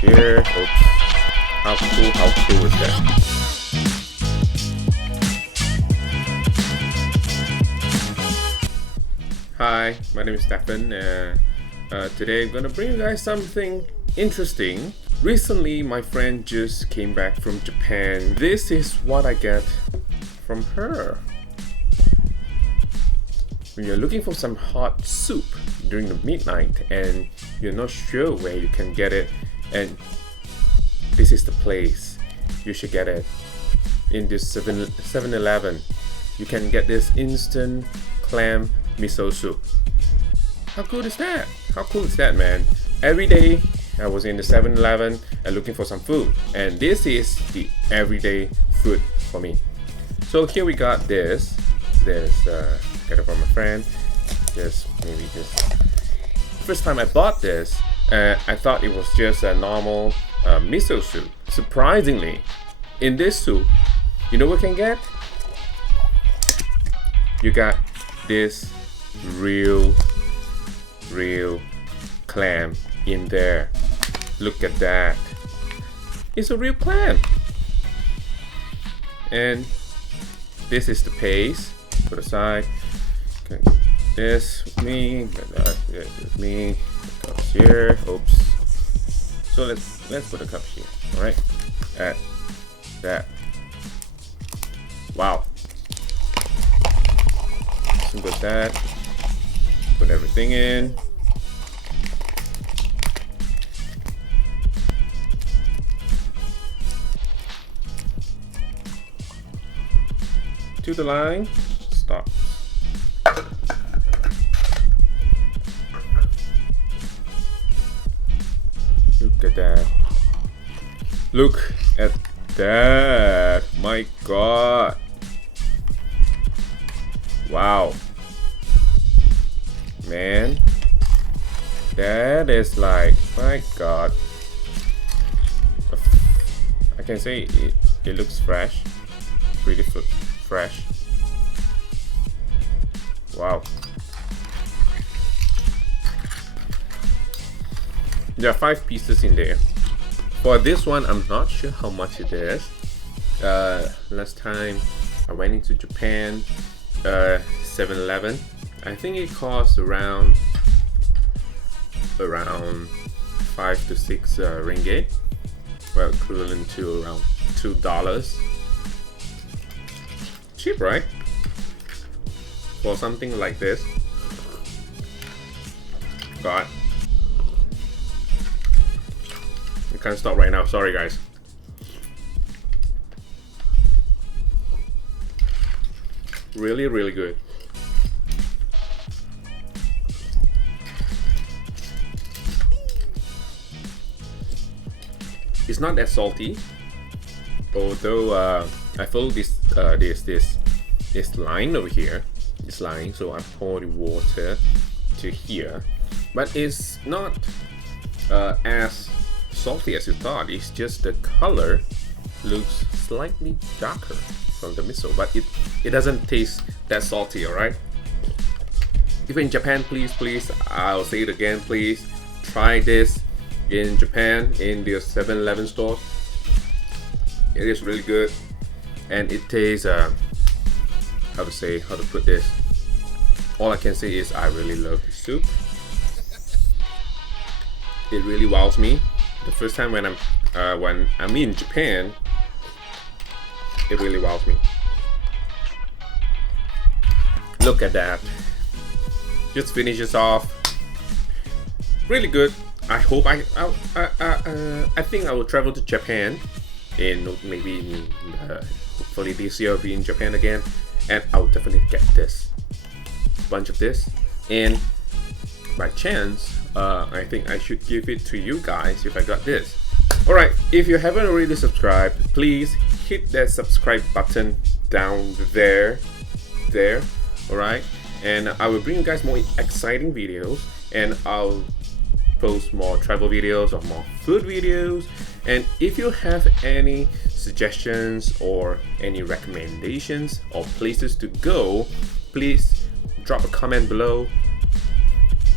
here. Oops. How cool is that? Hi, my name is Stefan. Today I'm gonna bring you guys something interesting. Recently, my friend just came back from Japan. This is what I get from her. When you're looking for some hot soup during the midnight and you're not sure where you can get it, and this is the place you should get it. In this 7-Eleven, you can get this Instant Clam Miso Soup. How cool is that? How cool is that, man? Every day I was in the 7-Eleven and looking for some food, and this is the everyday food for me. So here we got this. Got it from a friend. Just first time I bought this, I thought it was just a normal miso soup. Surprisingly, in this soup, you know what you can get? You got this real clam in there. Look at that. It's a real clam. And this is the paste. Put aside. Okay. This with me. This with me. Cups here. Oops. So let's put the cups here. All right. Add that. Wow. Simple as that. Put everything in. To the line. Stop. Look at that. Look at that. My God. Wow. Man. That is like, my God. I can say it looks fresh. Pretty fresh. Wow. There are 5 pieces in there. For this one, I'm not sure how much it is. Last time I went into Japan, 7-Eleven, I think it cost around 5 to 6 ringgit, well, equivalent to around $2. Cheap, right? For something like this. God. I can't stop right now. Sorry, guys. Really, really good. It's not that salty, although I follow this line over here. This line, so I pour the water to here, but it's not as salty as you thought. It's just the color looks slightly darker from the miso, but it doesn't taste that salty. All right. If you're in Japan, please, I'll say it again, please try this in Japan in the 7-Eleven store. It is really good, and it tastes how to put this. All I can say is I really love the soup. It really wows me. The first time when I'm in Japan, it really wows me. Look at that. Just finishes off. Really good. I hope I think I will travel to Japan hopefully this year I'll be in Japan again, and I'll definitely get this bunch of this. And by chance, I think I should give it to you guys if I got this. Alright, if you haven't already subscribed, please hit that subscribe button down there. Alright, and I will bring you guys more exciting videos, and I'll post more travel videos or more food videos. And if you have any suggestions or any recommendations or places to go, please drop a comment below,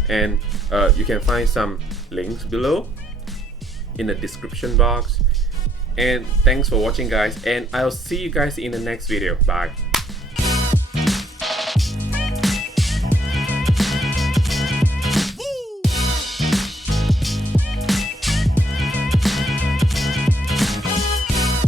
and you can find some links below. in the description box. And thanks for watching, guys, and I'll see you guys in the next video. Bye.